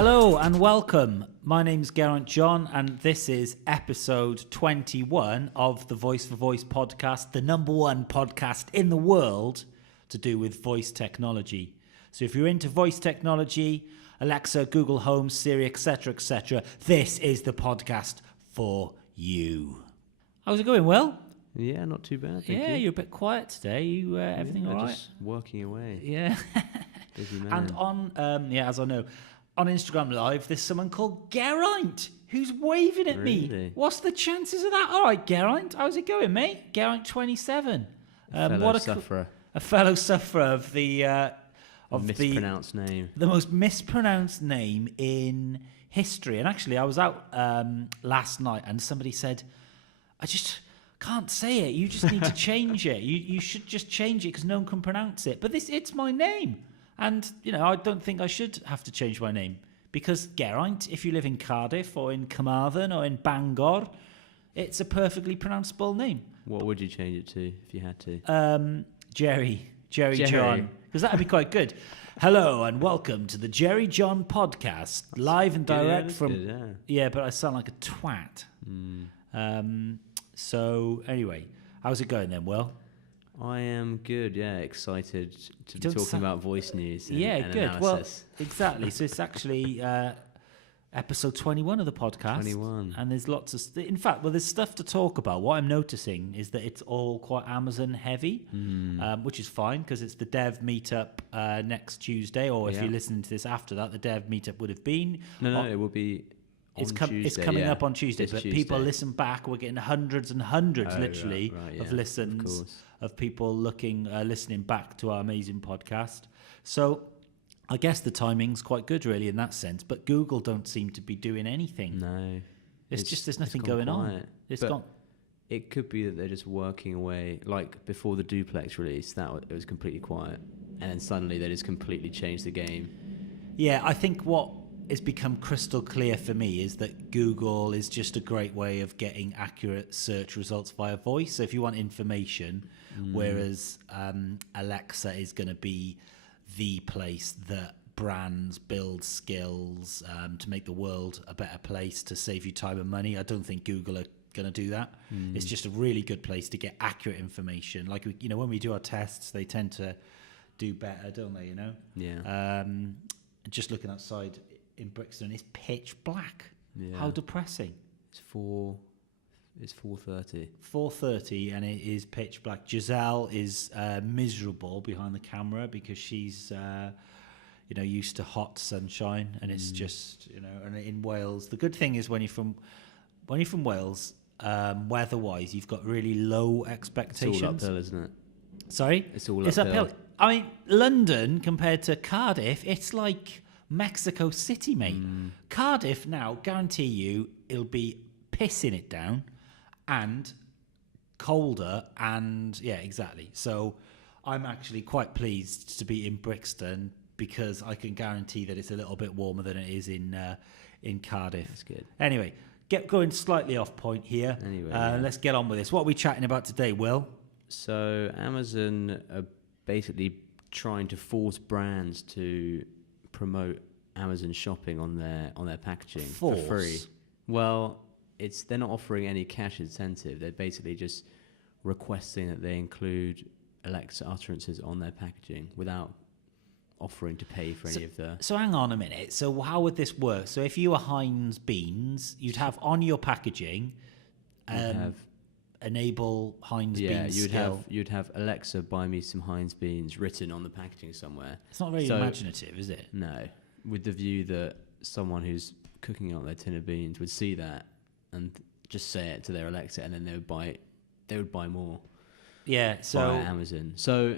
Hello and welcome. My name's Geraint John, and this is episode 21 of the Voice for Voice podcast, the number one podcast in the world to do with voice technology. So if you're into voice technology, Alexa, Google Home, Siri, etc., this is the podcast for you. How's it going, Will? Yeah, not too bad. Thank you. You're a bit quiet today. Everything all right? Just working away. Yeah. Busy man. And on, as I know, on Instagram Live, there's someone called Geraint who's waving at me. Really? What's the chances of that? All right, Geraint, how's it going, mate? Geraint 27. Fellow sufferer. A fellow sufferer of the mispronounced name. The most mispronounced name in history. And actually, I was out last night, and somebody said, "I just can't say it. You just need to change it. You should just change it because no one can pronounce it." But it's my name. And, I don't think I should have to change my name. Because Geraint, if you live in Cardiff or in Carmarthen or in Bangor, it's a perfectly pronounceable name. What would you change it to if you had to? Jerry John. Because that would be quite good. Hello and welcome to the Jerry John podcast, live and direct from... Good, yeah, but I sound like a twat. So, anyway, how's it going then, Will? I am good, excited to be talking about voice news and good. analysis. Well, exactly. So it's actually episode 21 of the podcast. 21. And there's lots of... in fact, there's stuff to talk about. What I'm noticing is that it's all quite Amazon heavy, which is fine because it's the dev meetup next Tuesday, or if you're listening to this after that, the dev meetup would have been... No, it will be... It's coming up on Tuesday, but people listen back. We're getting hundreds and hundreds, of listens of people listening back to our amazing podcast. So I guess the timing's quite good, really, in that sense. But Google don't seem to be doing anything. No, it's just there's nothing going on. It's gone. It could be that they're just working away. Like before the duplex release, it was completely quiet, and then suddenly they just completely changed the game. Yeah, I think what has become crystal clear for me is that Google is just a great way of getting accurate search results via voice. So if you want information, whereas Alexa is going to be the place that brands build skills to make the world a better place to save you time and money. I don't think Google are going to do that. It's just a really good place to get accurate information. Like, when we do our tests, they tend to do better, don't they, Yeah. Just looking outside in Brixton, it's pitch black. Yeah. How depressing. It's 4:30. 4:30 and it is pitch black. Giselle is miserable behind the camera because she's used to hot sunshine, and it's just and in Wales the good thing is when you're from Wales, weather-wise you've got really low expectations. It's all uphill, isn't it? Sorry? It's uphill. I mean, London compared to Cardiff, it's like Mexico City, mate. Cardiff now, guarantee you, it'll be pissing it down and colder, and exactly. So I'm actually quite pleased to be in Brixton because I can guarantee that it's a little bit warmer than it is in Cardiff. That's good. Anyway, going slightly off point here. Let's get on with this. What are we chatting about today, Will? So Amazon are basically trying to force brands to promote Amazon shopping on their packaging for free. Well, they're not offering any cash incentive. They're basically just requesting that they include Alexa utterances on their packaging without offering to pay for any of the... So hang on a minute. So how would this work? So if you were Heinz Beans, you'd have on your packaging enable Heinz Beans skill. You'd have Alexa buy me some Heinz Beans written on the packaging somewhere. It's not very imaginative, is it? No, with the view that someone who's cooking up their tin of beans would see that and just say it to their Alexa, and then they would buy more. Yeah, so via Amazon. So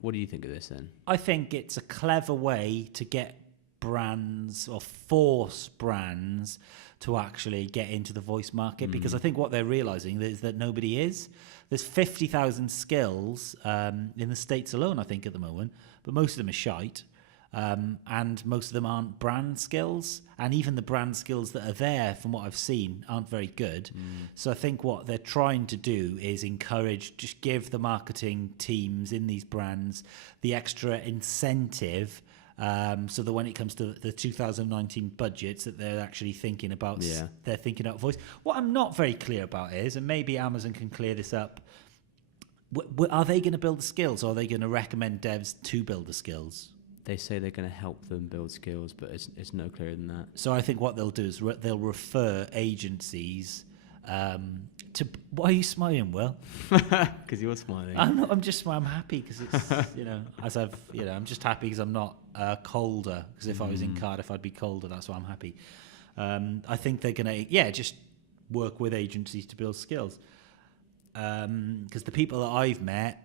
what do you think of this then? I think it's a clever way to get brands or force brands to actually get into the voice market, because I think what they're realizing is that nobody is. There's 50,000 skills in the States alone, I think, at the moment, but most of them are shite. And most of them aren't brand skills, and even the brand skills that are there, from what I've seen, aren't very good. So I think what they're trying to do is just give the marketing teams in these brands the extra incentive So that when it comes to the 2019 budgets, that they're actually thinking about, they're thinking about voice. What I'm not very clear about is, and maybe Amazon can clear this up, are they going to build the skills, or are they going to recommend devs to build the skills? They say they're going to help them build skills, but it's no clearer than that. So I think what they'll do is they'll refer agencies to. Why are you smiling, Will? Because you're smiling. I'm just. I'm happy because it's I'm just happy because I'm not colder. Because if I was in Cardiff, I'd be colder. That's why I'm happy. I think they're gonna just work with agencies to build skills. Because the people that I've met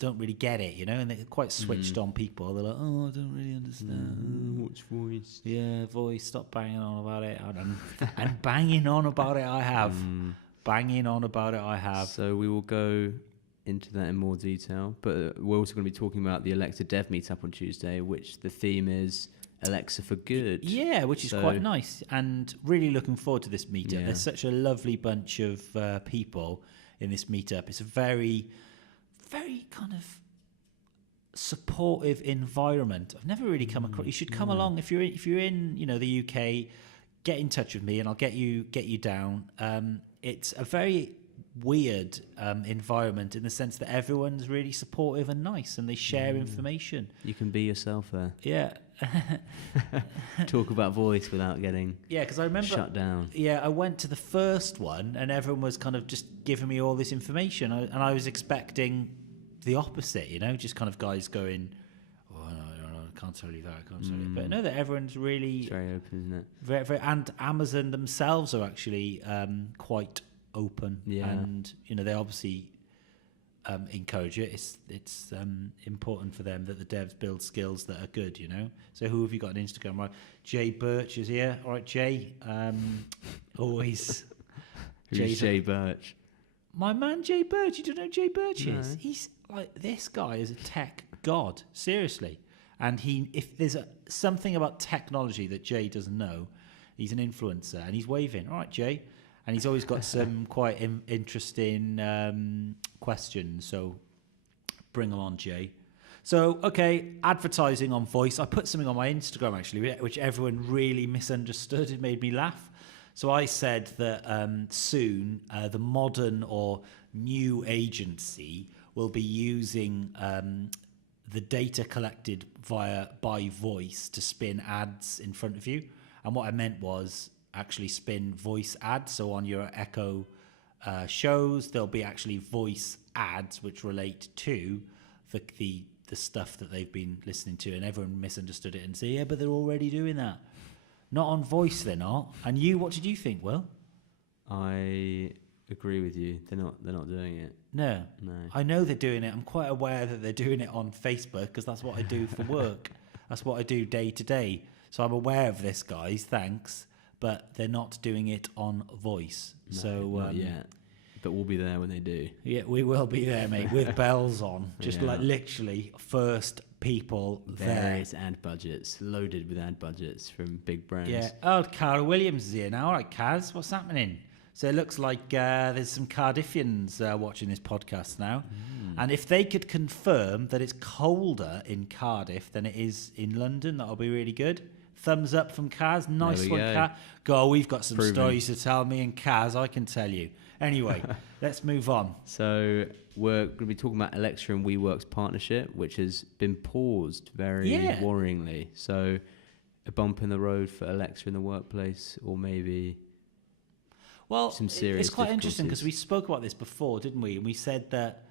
don't really get it, and they're quite switched on people. They're like, I don't really understand. What's voice? Yeah, voice. Stop banging on about it. And banging on about it, I have. Banging on about it, I have. So we will go into that in more detail, but we're also going to be talking about the Alexa Dev Meetup on Tuesday, which the theme is Alexa for Good. Yeah, which is quite nice, and really looking forward to this meetup. Yeah. There's such a lovely bunch of people in this meetup. It's a very, very kind of supportive environment. I've never really come across. You should come along if you're in the UK. Get in touch with me, and I'll get you down. It's a very weird environment in the sense that everyone's really supportive and nice, and they share information. You can be yourself there. Yeah. Talk about voice without getting because I remember shut down. Yeah, I went to the first one, and everyone was kind of just giving me all this information, and I was expecting the opposite, just kind of guys going, "Oh no, I can't tell you that, I can't tell you." But no, that everyone's really It's very open, isn't it? very, very, and Amazon themselves are actually quite open, and they obviously encourage it. It's important for them that the devs build skills that are good, So who have you got on Instagram? Right, Jay Birch is here. All right, Jay. Always. Who's Jay Birch? My man Jay Birch. You don't know who Jay Birch is? He's like, this guy is a tech god, seriously. And if there's something about technology that Jay doesn't know, he's an influencer, and he's waving. All right, Jay. And he's always got some quite interesting questions. So bring them on, Jay. So, okay, advertising on voice. I put something on my Instagram, actually, which everyone really misunderstood. It made me laugh. So I said that soon the modern or new agency will be using the data collected by voice to spin ads in front of you. And what I meant was actually spin voice ads. So on your Echo shows, there'll be actually voice ads which relate to the stuff that they've been listening to, and everyone misunderstood it and say, yeah, but they're already doing that. Not on voice, they're not. And what did you think, Will? I agree with you. They're not doing it. No. I know they're doing it. I'm quite aware that they're doing it on Facebook because that's what I do for work. That's what I do day to day. So I'm aware of this, guys. Thanks. But they're not doing it on voice. No, not yet. But we'll be there when they do. Yeah, we will be there, mate, with bells on. Just like literally first people Various ad budgets, loaded with ad budgets from big brands. Yeah. Oh, Cara Williams is here now. All right, Kaz, what's happening? So it looks like there's some Cardiffians watching this podcast now. And if they could confirm that it's colder in Cardiff than it is in London, that'll be really good. Thumbs up from Kaz. Nice one, Kaz. Go, we've got some stories to tell me and Kaz, I can tell you. Anyway, let's move on. So we're going to be talking about Alexa and WeWork's partnership, which has been paused very worryingly. So a bump in the road for Alexa in the workplace, or maybe some serious it's quite interesting because we spoke about this before, didn't we? And we said that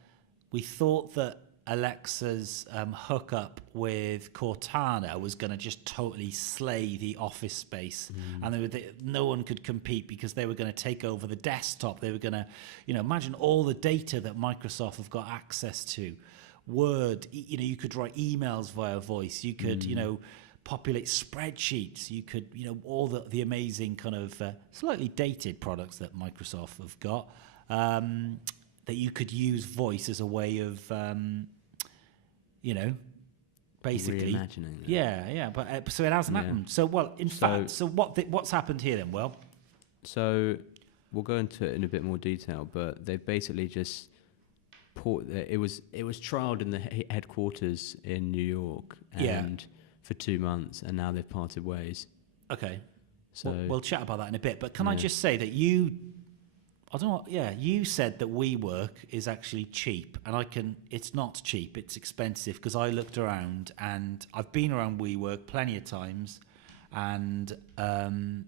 we thought that Alexa's hookup with Cortana was going to just totally slay the office space, and no one could compete because they were going to take over the desktop. They were going to, imagine all the data that Microsoft have got access to. Word, you could write emails via voice. You could, populate spreadsheets. You could, all the amazing kind of slightly dated products that Microsoft have got. That you could use voice as a way of, basically reimagining that. Yeah. But so it hasn't happened. So, what's happened here then? Well, so we'll go into it in a bit more detail. But they basically just it was trialed in the headquarters in New York, and for 2 months, and now they've parted ways. Okay. So We'll chat about that in a bit. But can I just say that you said that WeWork is actually cheap, and it's not cheap, it's expensive, because I looked around, and I've been around WeWork plenty of times, and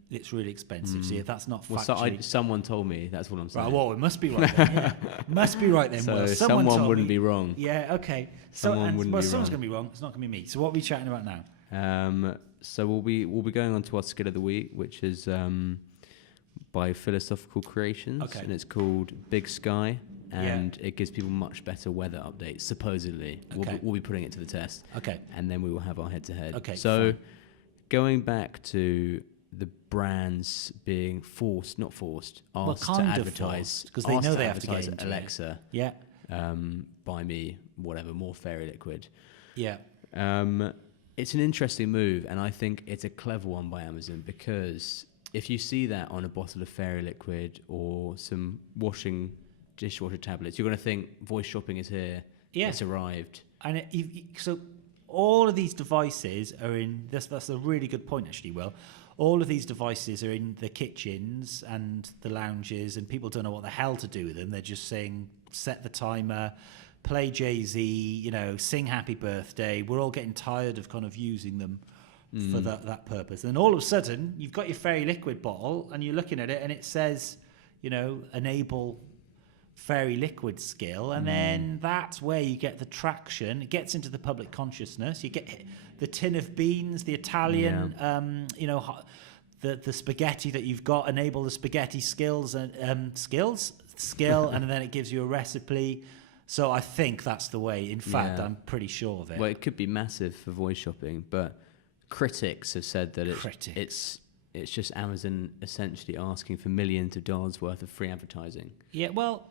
it's really expensive. So if that's not factually... someone told me, that's what I'm saying. Right, well, it must be right then. Yeah. Must be right then. So Will. someone wouldn't be wrong. Yeah, okay. Someone's going to be wrong. It's not going to be me. So what are we chatting about now? So we'll be going on to our skill of the week, which is by Philosophical Creations, and it's called Big Sky, and it gives people much better weather updates. Supposedly, we'll be putting it to the test. Okay, and then we will have our head-to-head. Okay, so going back to the brands being not forced, asked to advertise, because they know they have to get into Alexa. Yeah. Buy me whatever, more fairy liquid. Yeah. It's an interesting move, and I think it's a clever one by Amazon, because if you see that on a bottle of fairy liquid or some dishwasher tablets, you're going to think voice shopping is here. Yeah. It's arrived. And so all of these devices are in, that's a really good point actually, Will. All of these devices are in the kitchens and the lounges, and people don't know what the hell to do with them. They're just saying, set the timer, play Jay-Z, sing happy birthday. We're all getting tired of kind of using them for that purpose. And all of a sudden, you've got your fairy liquid bottle, and you're looking at it, and it says, enable fairy liquid skill, and then that's where you get the traction. It gets into the public consciousness. You get the tin of beans, the Italian, the spaghetti that you've got. Enable the spaghetti skill, and then it gives you a recipe. So I think that's the way. In fact, I'm pretty sure of it. Well, it could be massive for voice shopping, but critics have said that it's just Amazon essentially asking for millions of dollars worth of free advertising. Yeah, well,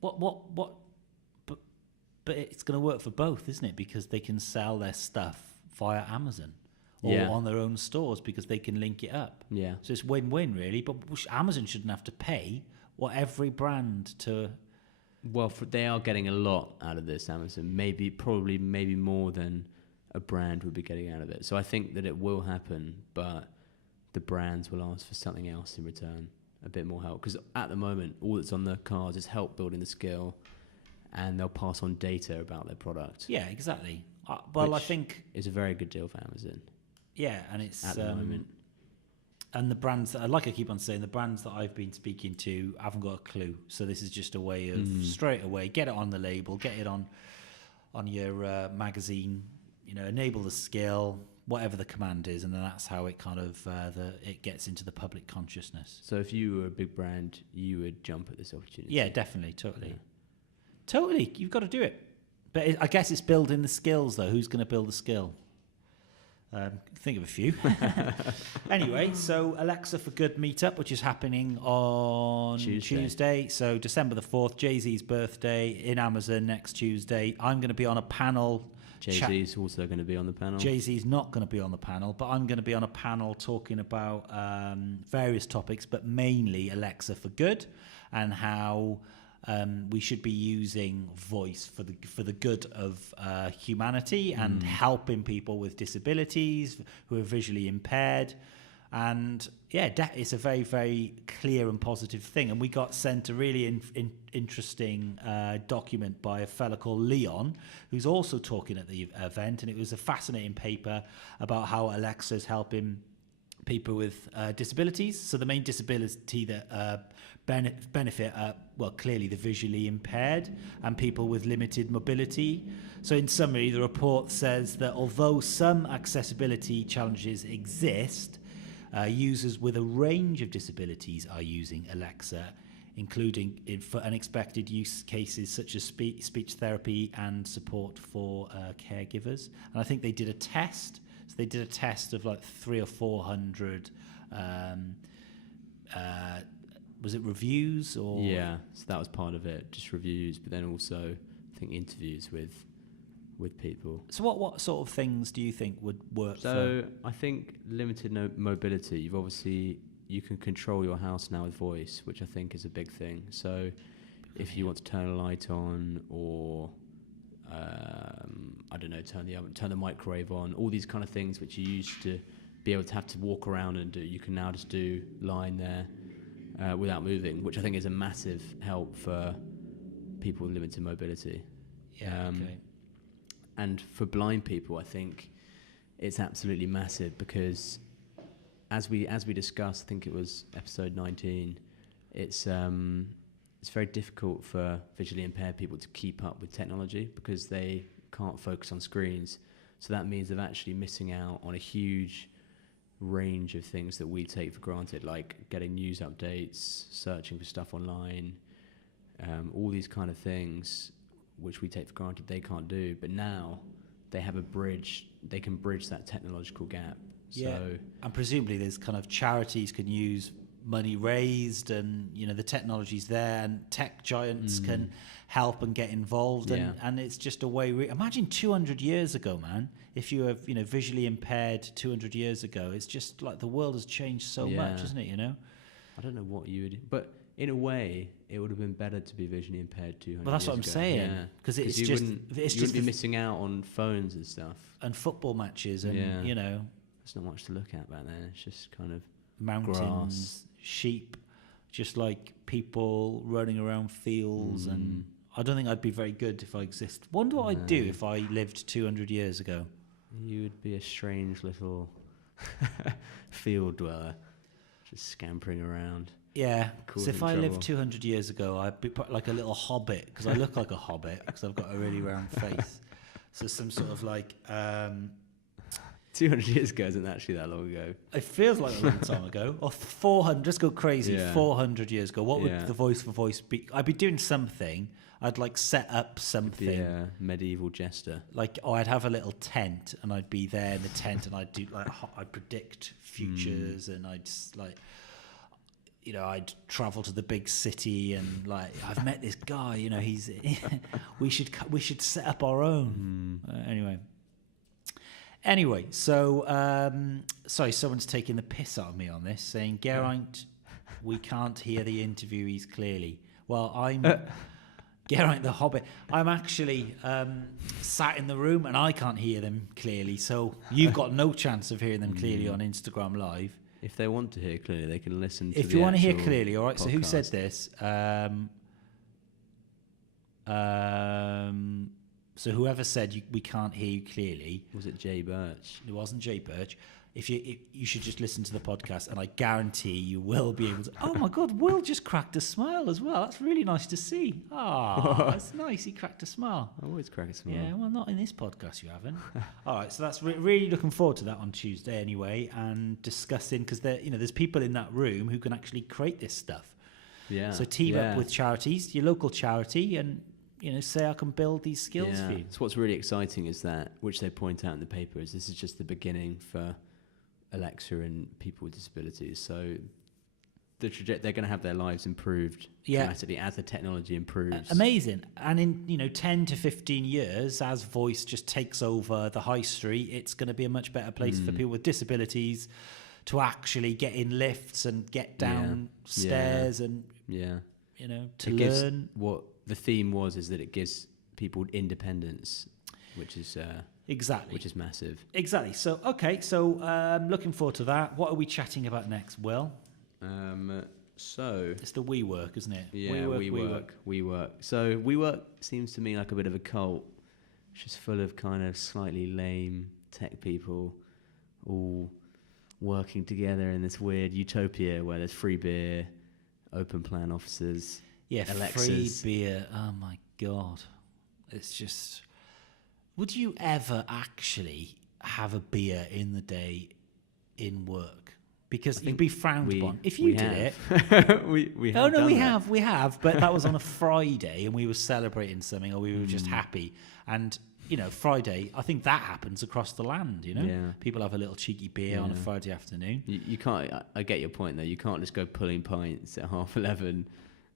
but it's going to work for both, isn't it? Because they can sell their stuff via Amazon or on their own stores, because they can link it up. Yeah. So it's win-win, really. But Amazon shouldn't have to pay every brand to... Well, they are getting a lot out of this, Amazon. Maybe more than a brand would be getting out of it. So I think that it will happen, but the brands will ask for something else in return, a bit more help. Because at the moment, all that's on the cards is help building the skill, and they'll pass on data about their product. Yeah, exactly. I think it's a very good deal for Amazon. Yeah, and it's at the moment. And the brands that, like I keep on saying, the brands that I've been speaking to haven't got a clue. So this is just a way of straight away get it on the label, get it on your magazine. Enable the skill, whatever the command is, and then that's how it kind of it gets into the public consciousness. So if you were a big brand, you would jump at this opportunity. Yeah, definitely, totally. You've got to do it. But I guess it's building the skills, though. Who's going to build the skill? Think of a few. Anyway, so Alexa for Good Meetup, which is happening on Tuesday. So December the 4th, Jay-Z's birthday in Amazon next Tuesday. I'm going to be on a panel. Jay-Z's also going to be on the panel. Jay-Z's not going to be on the panel, but I'm going to be on a panel talking about various topics, but mainly Alexa for Good, and how we should be using voice for the good of humanity and helping people with disabilities who are visually impaired. And it's a very, very clear and positive thing. And we got sent a really interesting document by a fella called Leon, who's also talking at the event. And it was a fascinating paper about how Alexa's helping people with disabilities. So the main disability that benefit are, clearly the visually impaired and people with limited mobility. So in summary, the report says that although some accessibility challenges exist, users with a range of disabilities are using Alexa, including for unexpected use cases such as speech therapy and support for caregivers. And I think they did a test. So they did a test of like 300 or 400 was it reviews or? Yeah, so that was part of it, just reviews, but then also I think interviews with people. So what sort of things do you think would work? So I think limited mobility. You can control your house now with voice, which I think is a big thing. So if you want to turn a light on, or I don't know, turn the oven, turn the microwave on, all these kind of things which you used to be able to have to walk around and do, you can now just do lying there without moving, which I think is a massive help for people with limited mobility. Yeah. Okay. And for blind people, I think it's absolutely massive because, as we discussed, I think it was episode 19. It's very difficult for visually impaired people to keep up with technology because they can't focus on screens. So that means they're actually missing out on a huge range of things that we take for granted, like getting news updates, searching for stuff online, all these kind of things which we take for granted they can't do. But now they have a bridge, they can bridge that technological gap. Yeah, So, and presumably there's kind of charities can use money raised, and the technology's there, and tech giants can help and get involved, and it's just a way. Imagine 200 years ago, man. If you have visually impaired 200 years ago, it's just like the world has changed so much, isn't it? I don't know what you would, but in a way, it would have been better to be visually impaired 200 years ago. Well, that's what I'm saying. Because it's just you wouldn't be missing out on phones and stuff, and football matches, and there's not much to look at back then. It's just kind of mountains, grass, sheep, just like people running around fields. And I don't think I'd be very good if I exist. Wonder what I'd do if I lived 200 years ago. You would be a strange little field dweller, just scampering around. Yeah, so if I lived 200 years ago, I'd be like a little hobbit, because I look like a hobbit, because I've got a really round face. So some sort of like... 200 years ago isn't actually that long ago. It feels like a long time ago. Or 400, let's go crazy, 400 years ago. What would the voice for voice be? I'd be doing something. I'd like set up something. Be a medieval jester. Like, I'd have a little tent, and I'd be there in the tent, and I'd do like, I'd predict futures, and I'd like... I'd travel to the big city, and like, I've met this guy, he's we should set up our own. Anyway, so sorry, someone's taking the piss out of me on this, saying, Geraint, we can't hear the interviewees clearly. Well, I'm Geraint the Hobbit. I'm actually sat in the room, and I can't hear them clearly, so you've got no chance of hearing them clearly on Instagram Live. If they want to hear clearly, they can listen to if you want to hear clearly, all right, podcast. So who said this? So whoever said we can't hear you clearly... Was it Jay Birch? It wasn't Jay Birch. If you should just listen to the podcast, and I guarantee you will be able to... Oh, my God, Will just cracked a smile as well. That's really nice to see. That's nice. He cracked a smile. I always crack a smile. Yeah, well, not in this podcast, you haven't. All right, so that's really looking forward to that on Tuesday anyway, and discussing, because there's people in that room who can actually create this stuff. Yeah. So team up with charities, your local charity, and... say I can build these skills for you. So what's really exciting is that, which they point out in the paper, is this is just the beginning for Alexa and people with disabilities. So they're going to have their lives improved dramatically as the technology improves. Amazing. And in 10 to 15 years, as voice just takes over the high street, it's going to be a much better place for people with disabilities to actually get in lifts and get down stairs and to learn. What the theme is that it gives people independence, which is massive. Exactly. So looking forward to that. What are we chatting about next, Will? So it's the WeWork, isn't it? Yeah, WeWork. So WeWork seems to me like a bit of a cult. It's just full of kind of slightly lame tech people, all working together in this weird utopia where there's free beer, open plan offices. Yeah, Alexas. Free beer. Oh my God. It's just... Would you ever actually have a beer in the day in work? Because you'd be frowned upon. If you did it... we have we have. But that was on a Friday, and we were celebrating something, or we were just happy. And, Friday, I think that happens across the land, Yeah. People have a little cheeky beer on a Friday afternoon. You can't... I get your point, though. You can't just go pulling pints at 11:30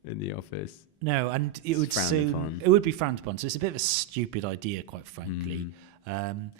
in the office. No, and it would be frowned upon. So it's a bit of a stupid idea, quite frankly. And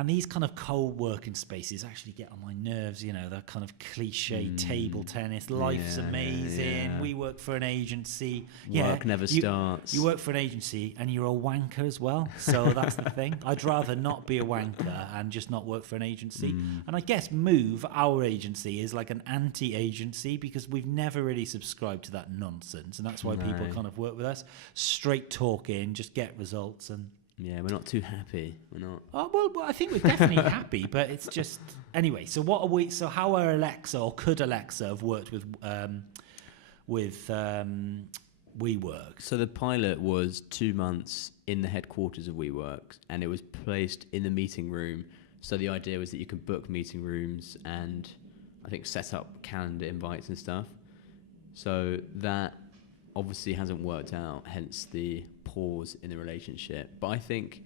And these kind of co-working spaces actually get on my nerves, you know, that kind of cliche table tennis, life's amazing, we work for an agency. Work never starts. You work for an agency and you're a wanker as well. So that's the thing. I'd rather not be a wanker and just not work for an agency. And I guess Move, our agency, is like an anti-agency because we've never really subscribed to that nonsense. And that's why people kind of work with us. Straight talking, just get results and... Yeah, we're not too happy. We're not. Oh, well, I think we're definitely happy, but it's just anyway. So what are we? So how are Alexa or could Alexa have worked with WeWork? So the pilot was 2 months in the headquarters of WeWork, and it was placed in the meeting room. So the idea was that you could book meeting rooms and I think set up calendar invites and stuff. So that obviously hasn't worked out, hence the pause in the relationship. But I think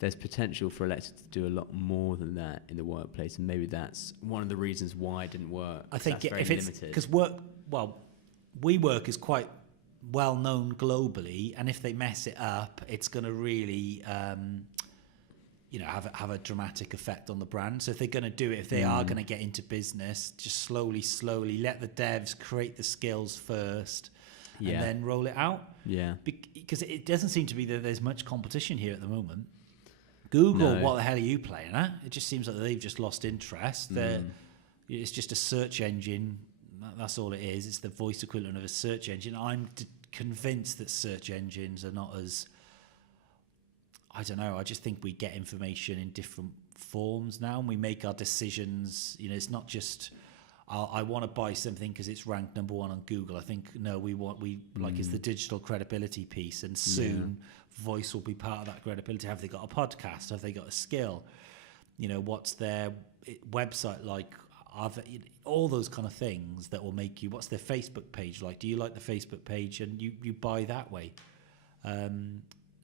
there's potential for Alexa to do a lot more than that in the workplace, and maybe that's one of the reasons why it didn't work. I think if it's because WeWork is quite well known globally, and if they mess it up, it's going to really have a dramatic effect on the brand. So if they're going to do it, if they are going to get into business, just slowly let the devs create the skills first. And then roll it out. Yeah. Because it doesn't seem to be that there's much competition here at the moment. Google, what the hell are you playing at? It just seems like they've just lost interest. It's just a search engine. That's all it is. It's the voice equivalent of a search engine. I'm convinced that search engines are not as... I don't know. I just think we get information in different forms now, and we make our decisions. You know, it's not just... I want to buy something because it's ranked number 1 on Google. I think it's the digital credibility piece, and soon voice will be part of that credibility. Have they got a podcast? Have they got a skill? You know, what's their website like? All those kind of things that will make you. What's their Facebook page like? Do you like the Facebook page? And you buy that way.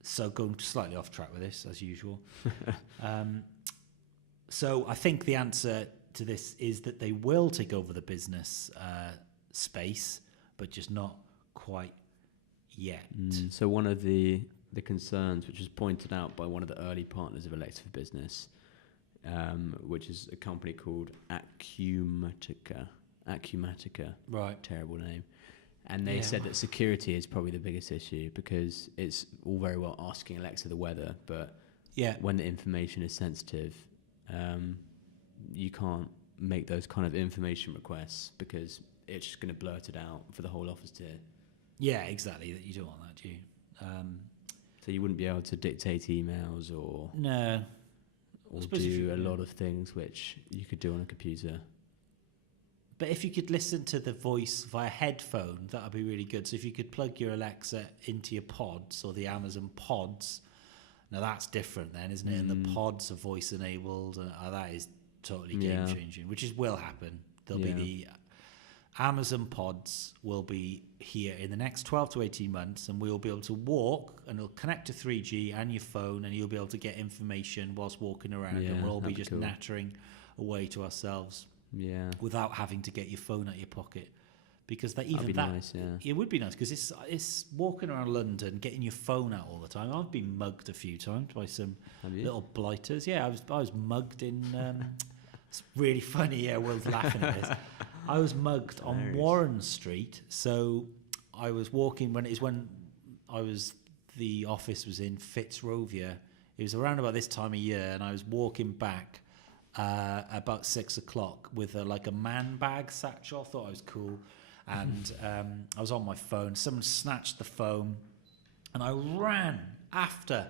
So going slightly off track with this as usual. So I think the answer to this is that they will take over the business space, but just not quite yet. So one of the concerns, which was pointed out by one of the early partners of Alexa for Business, which is a company called Acumatica. Right. Terrible name. And they said that security is probably the biggest issue, because it's all very well asking Alexa the weather, but when the information is sensitive, you can't make those kind of information requests because it's just going to blurt it out for the whole office to hear. Yeah, exactly. You don't want that, do you? So you wouldn't be able to dictate emails or do a lot of things which you could do on a computer. But if you could listen to the voice via headphone, that would be really good. So if you could plug your Alexa into your pods or the Amazon pods, now that's different then, isn't it? And the pods are voice enabled, and that is totally game changing, which will happen. There'll be the Amazon pods will be here in the next 12 to 18 months, and we'll be able to walk, and it'll connect to 3G and your phone, and you'll be able to get information whilst walking around, and we'll all be just nattering away to ourselves without having to get your phone out of your pocket. Because it would be nice, because it's walking around London, getting your phone out all the time. I've been mugged a few times by some little blighters. Yeah, I was mugged in. It's really funny. Yeah, Will's laughing at this. I was mugged on Warren Street. So I was walking when the office was in Fitzrovia. It was around about this time of year, and I was walking back about 6 o'clock with a man bag satchel. I thought I was cool. And I was on my phone. Someone snatched the phone, and I ran after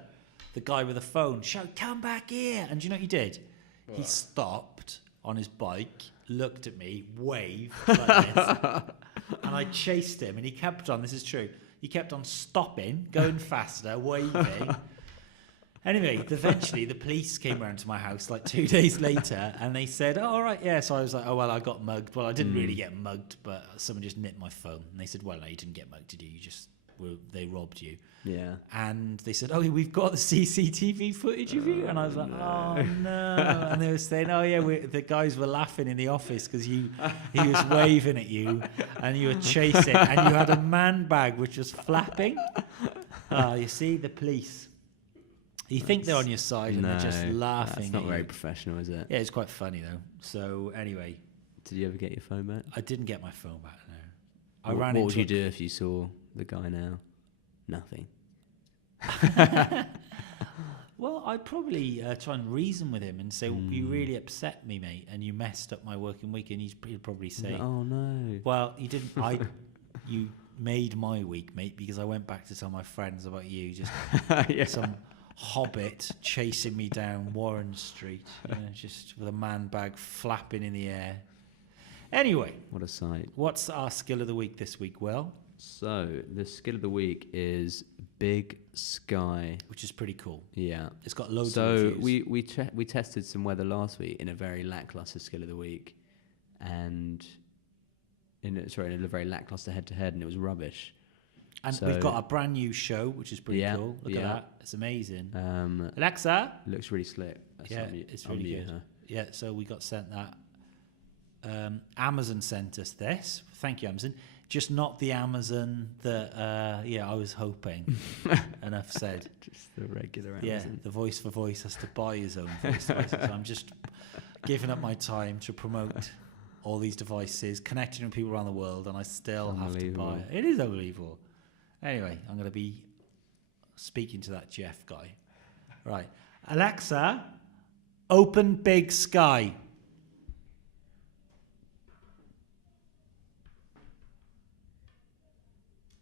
the guy with the phone, shout, "Come back here!" And do you know what he did? What? He stopped on his bike, looked at me, waved like this, and I chased him. And he kept on. This is true. He kept on stopping, going faster, waving. Anyway, eventually the police came around to my house like 2 days later, and they said, "Oh, all right, yeah." So I was like, "Oh, well, I got mugged." Well, I didn't really get mugged, but someone just nipped my phone. And they said, "Well, no, you didn't get mugged, did you? They robbed you." Yeah. And they said, "Oh, we've got the CCTV footage of you." And I was like, "Oh, no." And they were saying, "Oh, yeah, the guys were laughing in the office because he was waving at you and you were chasing, and you had a man bag which was flapping." You see, the police. You think they're on your side and they're just laughing. That's not very professional, is it? Yeah, it's quite funny though. So anyway, did you ever get your phone back? I didn't get my phone back. No. What would you do if you saw the guy now? Nothing. Well, I'd probably try and reason with him and say, you really upset me, mate, and you messed up my working week. And he'd probably say, oh no. Well, you didn't. You made my week, mate, because I went back to tell my friends about you. Just some hobbit chasing me down Warren Street, just with a man bag flapping in the air. Anyway, what a sight. What's our skill of the week this week, Will? So the skill of the week is Big Sky, which is pretty cool. Yeah, it's got loads of reviews. So we tested some weather last week in a very lackluster skill of the week, and in a very lackluster head-to-head, and it was rubbish. And we've got a brand new show, which is pretty cool. Look at that. It's amazing. Alexa? It looks really slick. It's really good. Her. Yeah, so we got sent that. Amazon sent us this. Thank you, Amazon. Just not the Amazon that, I was hoping. Enough said. Just the regular Amazon. Yeah, the Voice for Voice has to buy his own voice devices. So I'm just giving up my time to promote all these devices, connecting with people around the world, and I still have to buy it. It is unbelievable. Anyway, I'm going to be speaking to that Jeff guy. Right. Alexa, open Big Sky.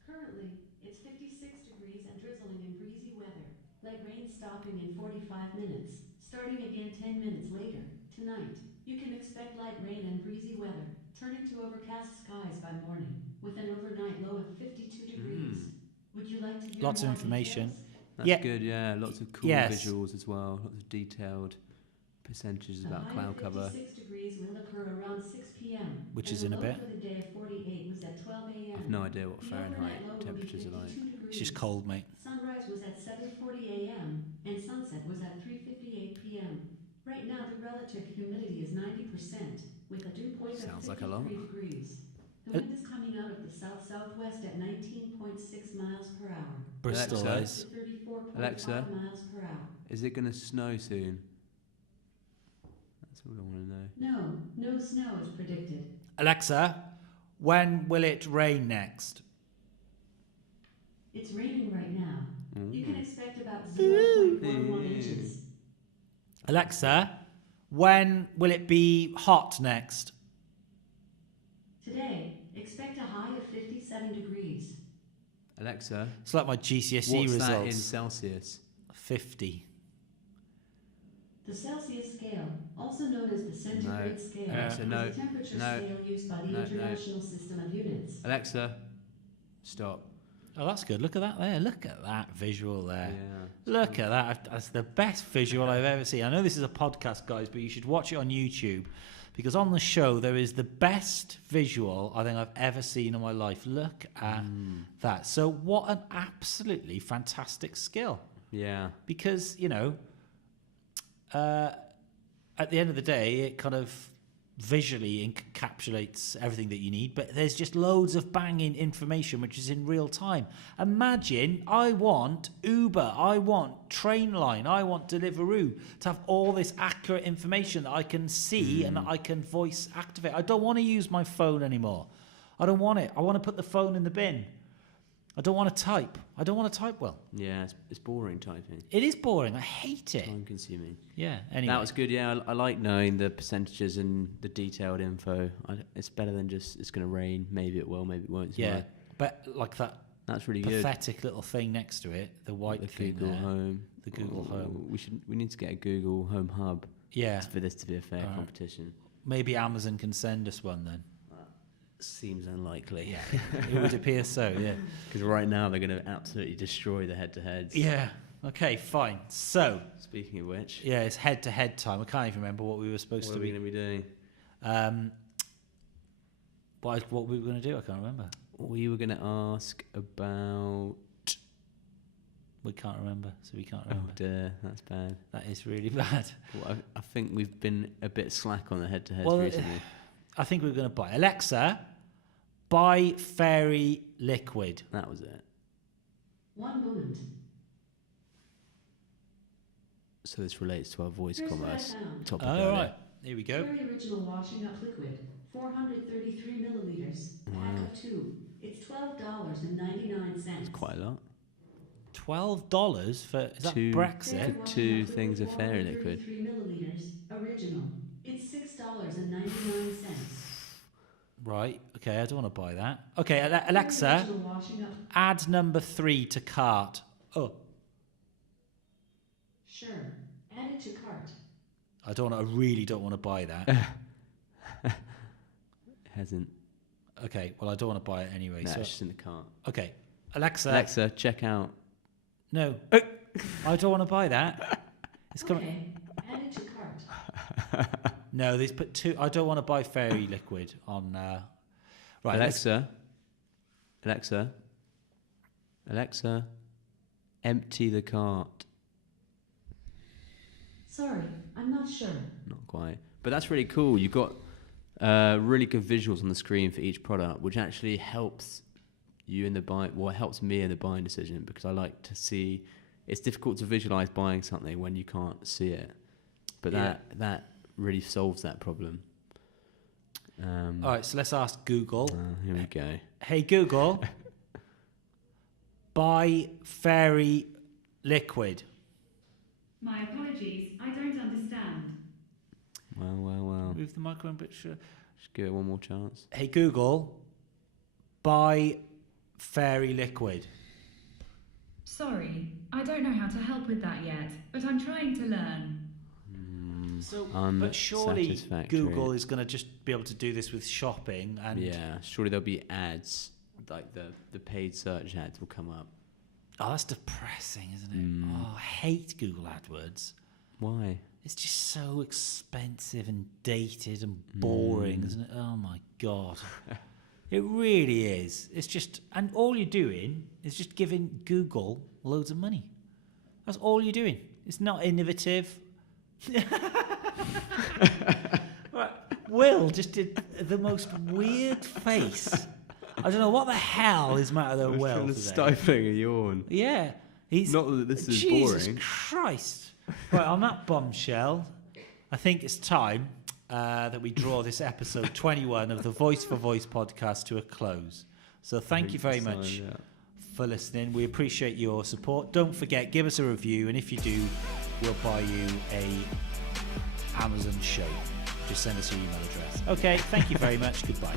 Currently, it's 56 degrees and drizzling in breezy weather. Light rain stopping in 45 minutes, starting again 10 minutes later. Tonight, you can expect light rain and breezy weather, turning to overcast skies by morning, with an overnight low of 52 degrees. Would you like to hear lots more of information? Details? That's good, yeah. Lots of cool visuals as well. Lots of detailed percentages about cloud cover. 56 degrees will occur around 6 p.m. Which is in a bit. For the day of 48 was at 12 a.m. I've no idea what Fahrenheit temperatures are like. It's just cold, mate. Sunrise was at 7:40 a.m. and sunset was at 3:58 p.m. Right now, the relative humidity is 90%, with a dew point of 53 degrees. The wind is coming out of the south-southwest at 19.6 miles per hour. Bristol is. 34.5 miles per hour. Is it going to snow soon? That's what I want to know. No snow is predicted. Alexa, when will it rain next? It's raining right now. You can expect about 0.11 inches. Alexa, when will it be hot next? Today, expect a high of 57 degrees. Alexa, it's like my GCSE what's results. That in Celsius? 50. The Celsius scale, also known as the centigrade scale, Alexa, is a temperature scale used by the International System of Units. Alexa, stop. Oh, that's good. Look at that there. Look at that visual there. Yeah, look at that. That's the best visual I've ever seen. I know this is a podcast, guys, but you should watch it on YouTube, because on the show there is the best visual I think I've ever seen in my life. Look at that. So what an absolutely fantastic skill. Yeah. Because, at the end of the day, it kind of visually encapsulates everything that you need, but there's just loads of banging information which is in real time. Imagine I want Uber, I want Trainline, I want Deliveroo to have all this accurate information that I can see and that I can voice activate. I don't want to use my phone anymore. I don't want it. I want to put the phone in the bin. I don't want to type. I don't want to type well. Yeah, it's boring typing. It is boring. I hate it. Time consuming. Yeah, anyway. That was good, yeah. I like knowing the percentages and the detailed info. It's better than just, it's going to rain. Maybe it will, maybe it won't. Yeah, but like that. That's really pathetic little thing next to it, the white thing Google there. Home. The Google Home. We need to get a Google Home Hub. Yeah. For this to be a fair competition. Maybe Amazon can send us one then. Seems unlikely. Yeah, it would appear so, yeah. Because right now they're going to absolutely destroy the head-to-heads. Yeah, okay, fine. So... Speaking of which... Yeah, it's head-to-head time. I can't even remember what we were supposed to be... What are we going to be doing? What we were going to do, I can't remember. We were going to ask about... We can't remember, so we can't remember. Oh dear, that's bad. That is really bad. Well, I think we've been a bit slack on the head-to-heads recently. I think we were going to buy... Alexa, buy fairy liquid. That was it. One moment. So this relates to our voice Here's what I commerce found. topic All earlier. right, here we go. Very original washing up liquid, 433 milliliters, pack of 2. It's $12.99. That's quite a lot. $12 for is that Two- Brexit? For two things of fairy liquid. 433 milliliters, original. It's $6.99. Right. Okay, I don't want to buy that. Okay, Alexa, Original washing up. add number 3 to cart. Oh, Sure. Add it to cart. I really don't want to buy that. It hasn't. Okay, well I don't want to buy it anyway. No, So it's just in the cart. okay, Alexa. Alexa, check out. No, I don't want to buy that. It's coming. Okay. Add it to cart. No, these put 2. I don't want to buy fairy liquid on. Right, let's- Alexa, empty the cart. Sorry, I'm not sure. Not quite, but that's really cool. You've got really good visuals on the screen for each product, which actually helps you in the buy. Well, it helps me in the buying decision because I like to see. It's difficult to visualize buying something when you can't see it, but Yeah. that really solves that problem. All right, so let's ask Google. Here we go. Hey Google, buy fairy liquid. My apologies, I don't understand. Well. Move the microphone a bit. Sure. Just give it one more chance. Hey Google, buy fairy liquid. Sorry, I don't know how to help with that yet, but I'm trying to learn. So, but surely Unsatisfactory. Google is going to just be able to do this with shopping, and Yeah, surely there'll be ads, like the paid search ads will come up. oh, that's depressing, isn't it? Oh, I hate Google AdWords. Why? It's just so expensive and dated and boring, isn't it? Oh my god, it really is. It's just, and all you're doing is just giving Google loads of money. That's all you're doing. It's not innovative. Right. Will just did the most weird face. I don't know what the hell is matter with Will today. Stifling a yawn. Yeah, he's Not that this is Jesus boring. Christ! Right, on that bombshell, I think it's time that we draw this episode 21 of the Voice for Voice podcast to a close. So thank you very much for listening. We appreciate your support. Don't forget, give us a review, and if you do, we'll buy you a Amazon shirt. Just send us your email address. Okay, thank you very much. Goodbye.